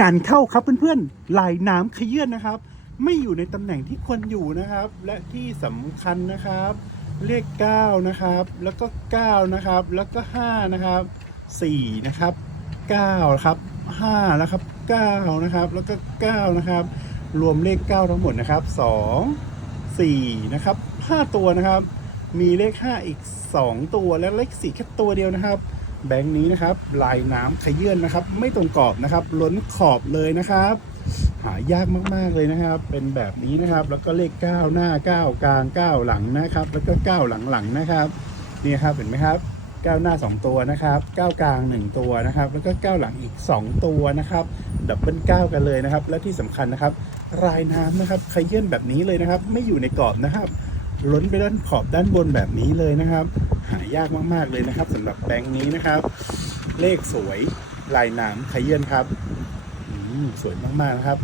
งานเข้าครับเพื่อนๆลายน้ำขยื่นนะครับ ไม่อยู่ในตำแหน่งที่ควรอยู่นะครับ และที่สำคัญนะครับ เลข 9 นะครับ แล้วก็ 9 นะครับ แล้วก็ 5 นะครับ 4 นะครับ9ครับ5นะครับ 9 นะครับ แล้วก็ 9 นะครับ รวมเลข 9 ทั้งหมดนะครับ 2 4 นะครับ 5 ตัวนะครับ มีเลข 5 อีก 2 ตัวและเลข 4 แค่ตัวเดียวนะครับ แบงค์นี้นะครับ ลายน้ำขยื่นนะครับ ไม่ตรงกรอบนะครับ ล้นขอบเลยนะครับ หายากมากๆเลยนะครับ เป็นแบบนี้นะครับ แล้วก็เลข 9 หน้า 9 กลาง 9 หลังนะครับ แล้วก็ 9 หลังๆนะครับนี่ครับเห็นไหมครับ9หน้า 2 ตัวนะครับ9กลาง 1 ตัวนะครับ แล้วก็9หลังอีก 2 ตัวนะครับ ดับเบิล9กันเลยนะครับ และที่สำคัญนะครับ รายน้ำนะครับขยื่นแบบนี้เลยนะครับ ไม่อยู่ในกรอบนะครับ ล้นไปด้านขอบด้านบนแบบนี้เลยนะครับ หายากมาก ๆ เลยนะครับสำหรับแบงค์นี้นะครับ เลขสวยลายน้ำขยื่นครับสวยมาก ๆ นะครับ